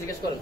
জিজ্ঞেস করো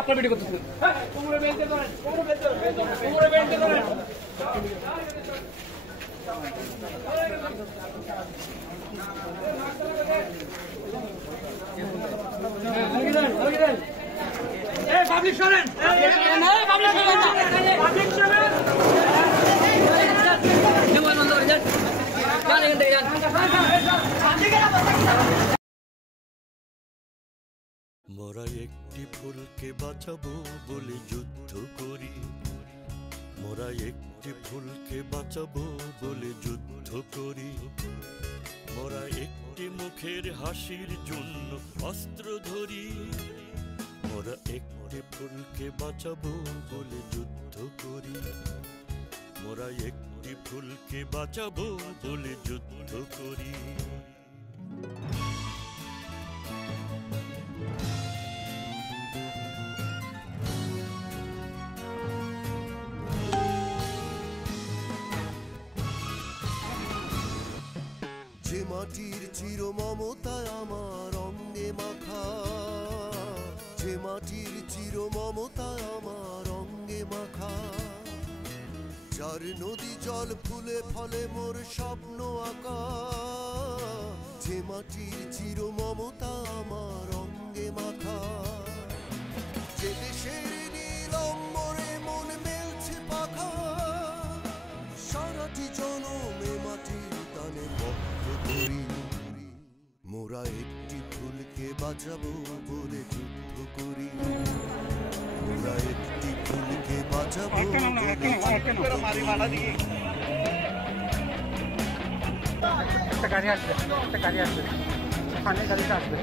আপনার ভিডিও করতেছেন পাবলিক সরেন মোরা একটি ফুলকে বাঁচাবো বলে যুদ্ধ করি, মোরা একটি ফুলকে বাঁচাবো বলে যুদ্ধ করি, মোরা একটি মুখের হাসির জন্য অস্ত্র ধরি, মোরা একটি ফুলকে বাঁচাবো বলে যুদ্ধ করি, মোরা একটি ফুলকে বাঁচাবো বলে যুদ্ধ করি। যে মাটির চির মমতায় আমার অঙ্গে মাখা, যে মাটির চির মমতায় আমার অঙ্গে মাখা, যার নদী জল ফুলে ফলে মোর স্বপ্ন আঁকা, যে মাটির চির মমতা আমার অঙ্গে মাখা, যে দেশের নীল অম্বরে মন মেলছে পাখা, সারাটি জনমে মাটির টানে বদ্ধ করি, মোরা একটি ফুলকে বাঁচাবো বলে যুদ্ধ করি, মোরা একটি ফুলকে বাঁচাবো একটা গাড়ি আসবে, একটা গাড়ি আসবে, সামনে গাড়িটা আসবে।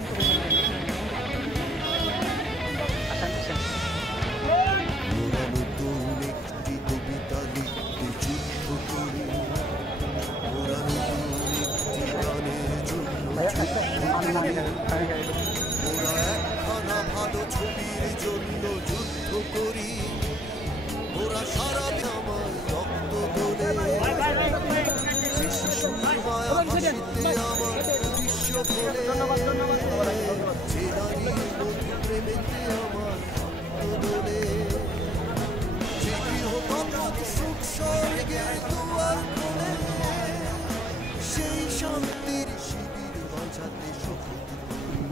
মোরা নতুন একটি কবিতা লিখতে যুদ্ধ করি, মোরা নতুন একটি গানের জন্য মোরা একখানা ভালো ছবির জন্য যুদ্ধ করি, মোরা সারা আমার রক্ত তোলে, যে শিশুর মায়া হাসিতে আমার বিশ্ব ভোলে, যে নারীর মধু প্রেমেতে আমার রক্ত দোলে, যে গৃহপাতক সুখ স্বর্গের দুয়ার খোলে, সেই শান্তির শিবির বাঁচাতে শপথ করি,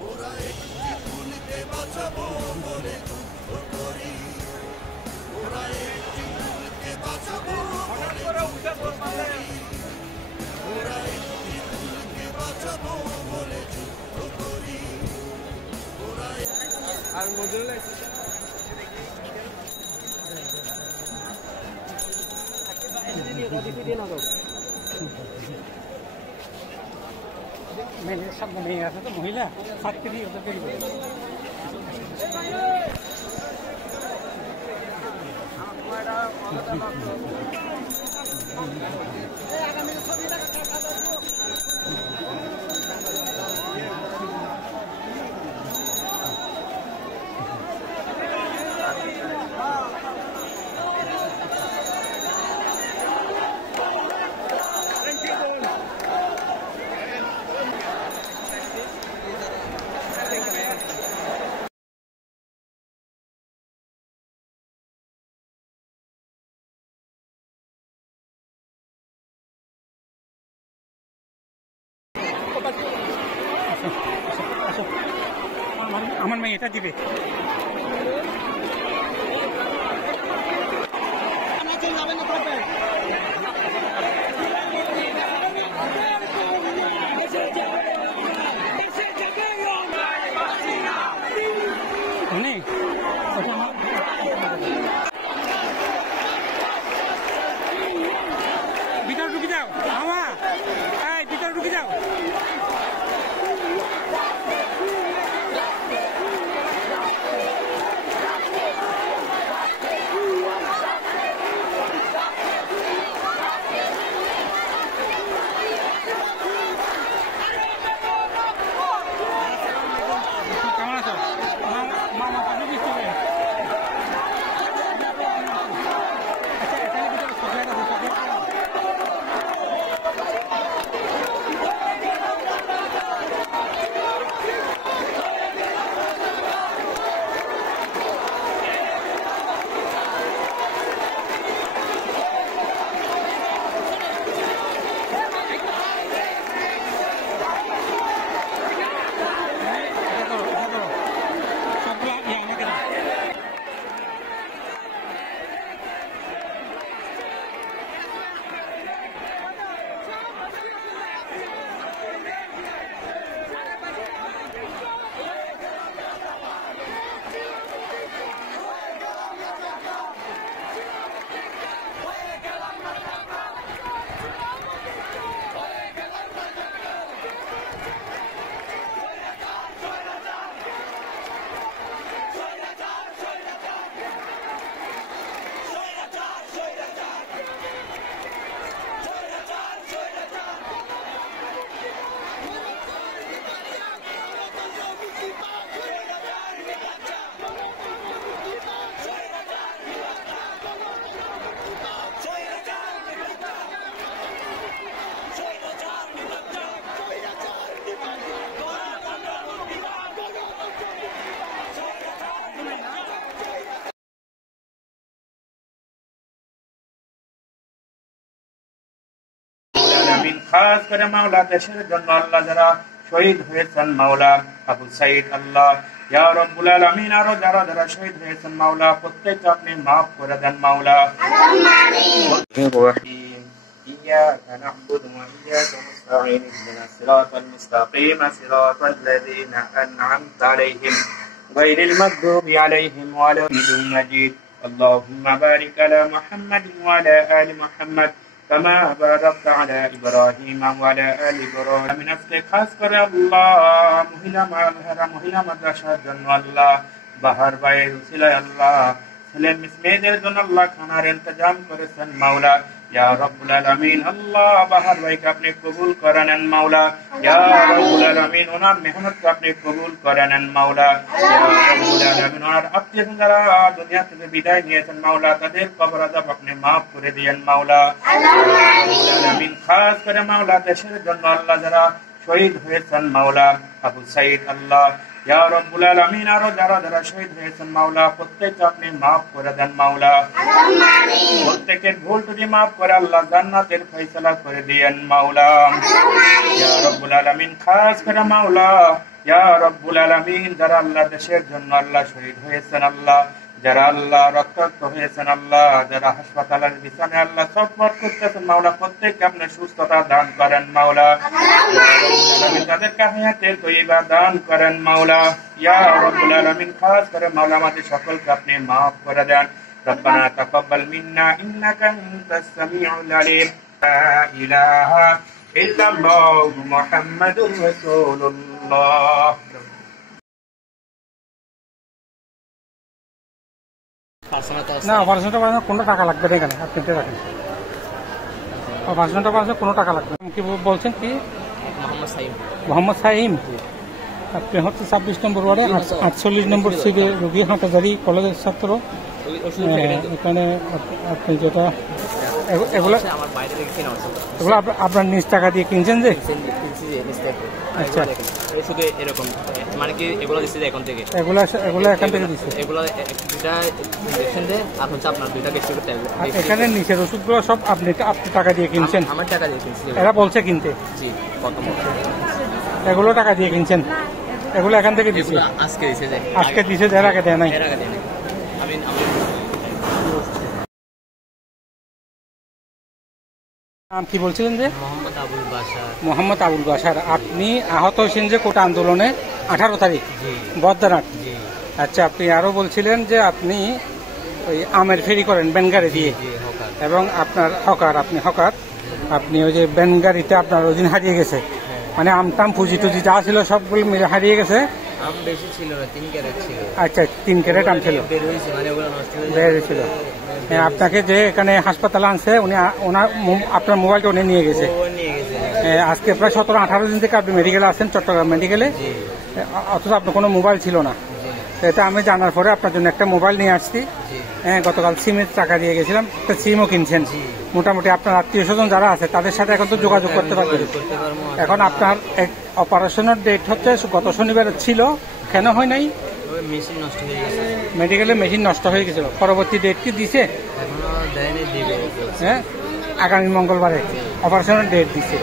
মোরা একটি ফুলকে বাঁচাবো বলে যুদ্ধ করি, মোরা একটি ফুলকে বাঁচাবো বলে যুদ্ধ করি, মোরা একটি ফুলকে বাঁচাবো বলে যুদ্ধ করি, মোরা আর মজুর সব মেয়ে আছে তো মহিলা ছাত্রী ওদের আমার মেয়ে এটা দিবে ভিতরে ঢুকে যাও মামা ভিতরে ঢুকে যাও খাস করে মাওলা দেশের জন্য আল্লাহ যারা শহীদ হয়েছেন মাওলা আবু সাইদ আল্লাহ ইয়া রাব্বুল আলামিন আরো যারা যারা শহীদ হয়েছেন মাওলা প্রত্যেককে আপনি মাফ করে দেন মাওলা إياك نعبد وإياك نستعين اهدنا الصراط المستقيم صراط الذين أنعمت عليهم غير المغضوب عليهم ولا الضالين اللهم بارك على محمد وعلى آل محمد كما باركت على إبراهيم وعلى آل إبراهيم من أفضل خاص कर अल्लाह महिला মাদ্রাসার জন্য আল্লাহ বাহার বাইর উসিলা আল্লাহ ছেলে মেয়েদের জন্য আল্লাহ খানার ইন্তজাম করেছেন মাওলা ইয়া রাব্বুল আলামিন আল্লাহ বাহার ভাইকে আপনি কবুল করে নেন মাওলা ইয়া রাব্বুল আলামিন ওনার মেহনতকে আপনি কবুল করে নেন মাওলা ইয়া রাব্বুল আলামিন ওনার আত্মীয়স্বজন যারা দুনিয়া থেকে বিদায় নিয়েছেন মাওলা তাদের কবর আযাব আপনি maaf করে দিয়েন মাওলা আল্লাহু আমিন খাস করে মাওলা দেশের জন্য আল্লাহ যারা শহীদ হয়েছেন মাওলা আবু সাইদ আল্লাহ ইয়া রাব্বুল আলামিন আরো যারা যারা শহীদ হয়েছেন মাওলা প্রত্যেককে আপনি maaf করে দেন মাওলা আল্লাহু আমিন প্রত্যেকের ভুল ত্রুটি maaf করে আল্লাহ জান্নাতের ফয়সালা করে দিয়েন মাওলা আল্লাহু আমিন ইয়া রাব্বুল আলামিন খাস করে মাওলা ইয়া রাব্বুল আলামিন যারা আল্লাহ দেশের জন্য আল্লাহ শহীদ হয়েছেন আল্লাহ যারা আল্লাহ রক্তাক্ত হয়েছেন আল্লাহ যারা হাসপাতালের বিছানায় আল্লাহ সফর করতেছেন মাওলা প্রত্যেককে আপনি সুস্থতা দান করেন মাওলা তাদেরকে হায়াতের তৈয়বা দান করেন মাওলা ইয়া রাব্বুল আলামিন খাস করে মাওলা আমাদের সকলকে আপনি maaf করে দেন রব্বানা তাকাব্বাল মিন্না ইন্নাকা আনতাস সামিউল আলিম إله إلا الله محمد رسول الله না অপারেশনটা বানানোর কোনো টাকা লাগবে না এখানে, আপনি নিতে রাখেন। অপারেশনটা বানানোর কোনো টাকা লাগবে না। কি বলছেন কি? মোহাম্মদ সাইম। মোহাম্মদ সাইম, আপনি হচ্ছে 26 নম্বর ওয়ার্ডে 48 নম্বর সিটে রোগী, হাটাজারি কলেজের ছাত্র। এখানে আপনি যেটা এগুলো আমার বাইরে থেকে কেনা হচ্ছে, এগুলো আপনার নিজ টাকা দিয়ে কিনছেন যে? আচ্ছা, শুধু এরকম মানে কি এগুলো দিচ্ছে এখন থেকে, এগুলো এখান থেকে দিচ্ছে। এগুলো দুটা ইনজেকশন দেয় আর হচ্ছে আপনার দুইটা গ্যাস্ট্রিকের ট্যাবলেট। আর এখানে নিচের ওষুধগুলো সব আপনি টাকা দিয়ে কিনছেন? আমার টাকা দিয়ে কিনছি। এরা বলছে কিনতে? জি, কত এগুলো টাকা দিয়ে কিনছেন? এগুলো এখান থেকে দিচ্ছে? আজকে দিচ্ছে যে, আজকে দিচ্ছে, এর আগে দেয় নাই? এর আগে দেয় নাই। আমি নাম কি বলছিলেন যে? মোহাম্মদ আবুল বাশার। মোহাম্মদ আবুল বাশার। আপনি আহত হয়েছেন যে কোটা আন্দোলনে 18 তারিখ বদ্দারহাট। আচ্ছা, আপনি আরো বলছিলেন যে আপনি ওই আমের ফেরি করেন ব্যানগাড়ি দিয়ে, এবং আপনার আপনি হকার, আপনি ওই যে ব্যানগাড়িতে আপনার ওই দিন হারিয়ে গেছে, মানে আমটাম পুঁজি টুজি যা ছিল সবগুলো মিলে হারিয়ে গেছে। আম বেশি ছিল না, 3 ক্যারেট ছিল। আচ্ছা, 3 ক্যারেট আম ছিল, বের হয়েছে মানে ওগুলো নষ্ট হয়ে বের হয়েছিল। আপনাকে যে এখানে হাসপাতালে আনছে উনি, আপনার মোবাইলটা উনি নিয়ে গেছে। আজকে প্রায় 17-18 দিন থেকে আপনি মেডিকেলে আসছেন, চট্টগ্রাম মেডিকেলে, অথচ আপনার কোনো মোবাইল ছিল না। এটা আমি জানার পরে আপনার জন্য একটা মোবাইল নিয়ে আসছি। গতকাল সিমের টাকা দিয়ে গেছিলাম, একটা সিমও কিনছেন। মোটামুটি আপনার আত্মীয় স্বজন যারা আছে তাদের সাথে এখন তো যোগাযোগ করতে পারবেন। এখন আপনার অপারেশনের ডেট হচ্ছে গত শনিবার ছিল, কেন হয় নাই? মেশিন নষ্ট হয়ে গেছে, মেডিকেলে মেশিন নষ্ট হয়ে গেছিল। পরবর্তী ডেট কি দিছে? এখনো দেয়নি, দিবে। হ্যাঁ, আগামী মঙ্গলবারে অপারেশনের ডেট দিচ্ছে।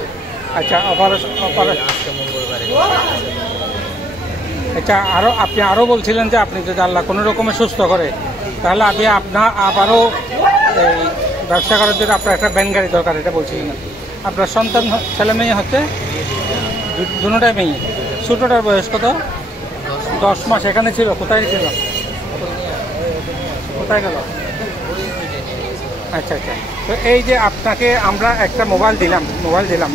আচ্ছা, আজকে মঙ্গলবারে। আচ্ছা, আপনি আরো বলছিলেন যে আপনি যদি আল্লাহ কোনো রকমে সুস্থ করে তাহলে আপনি আবারও এই ব্যবসা করার জন্য আপনার একটা ভ্যান গাড়ি দরকার, এটা বলছিলেন। আপনার সন্তান ছেলে মেয়ে হচ্ছে? দুটোটাই মেয়ে। ছোটটার বয়স কত? 10 মাস। এখানে ছিল? কোথায় ছিল? কোথায় গেল? আচ্ছা আচ্ছা, তো এই যে আপনাকে আমরা একটা মোবাইল দিলাম,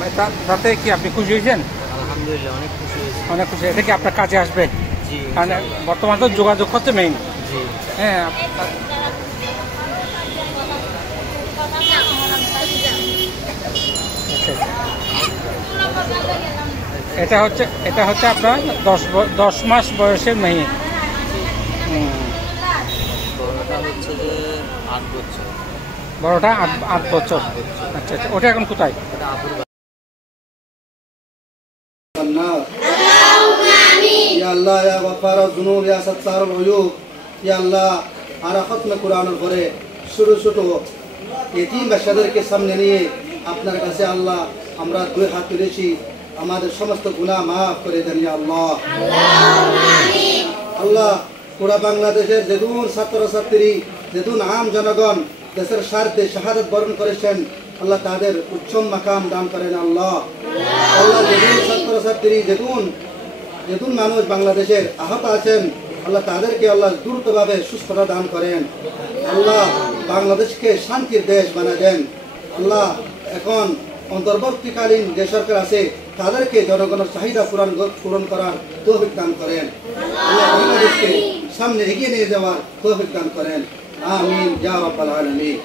তাতে কি আপনি খুশি হয়েছেন? আলহামদুলিল্লাহ, অনেক খুশি হয়েছি। অনেক খুশি। এটা কি আপনার কাজে আসবে? জি, কারণ বর্তমানে তো যোগাযোগ হচ্ছে মেইন। জি, হ্যাঁ, এটা হচ্ছে আপনার 10 মাস বয়সের মেয়ে। বড়টা হচ্ছে যে 8 বছর। বড়টা 8 বছর। আচ্ছা আচ্ছা, ওটা এখন কোথায়? এটা আপুর या अल्लाह या गफ्फार जुनूब या सत्तार उयूब या अल्लाह आरा खत्म कुरान पढ़े ছোট ছোট এতিম বাচ্চাদেরকে সামনে নিয়ে আপনার কাছে আল্লাহ আমরা দুই হাত তুলেছি, আমাদের সমস্ত গুনাহ মাফ করে দেন ইয়া আল্লাহ। আল্লাহ, পুরা বাংলাদেশের যেদুন ছাত্রছাত্রী, যেদুন আম জনগণ দেশের স্বার্থে শাহাদাত বরণ করেছেন, আল্লাহ তাদের উচ্চম মাকাম দান করেন আল্লাহ। আল্লাহ, যেদুন ছাত্রছাত্রী, যেদুন মানুষ বাংলাদেশের আহত আছেন, আল্লাহ তাদেরকে আল্লাহ দ্রুতভাবে সুস্থতা দান করেন আল্লাহ। বাংলাদেশকে শান্তির দেশ বানিয়ে দেন আল্লাহ। এখন অন্তর্বর্তীকালীন যে সরকার আছে তাদেরকে জনগণের চাহিদা পূরণ করার তৌফিক দান করেন আল্লাহ। বাংলাদেশকে সামনে এগিয়ে নিয়ে যাওয়ার তৌফিক দান করেন। আমিন ইয়া রাব্বাল আলামিন।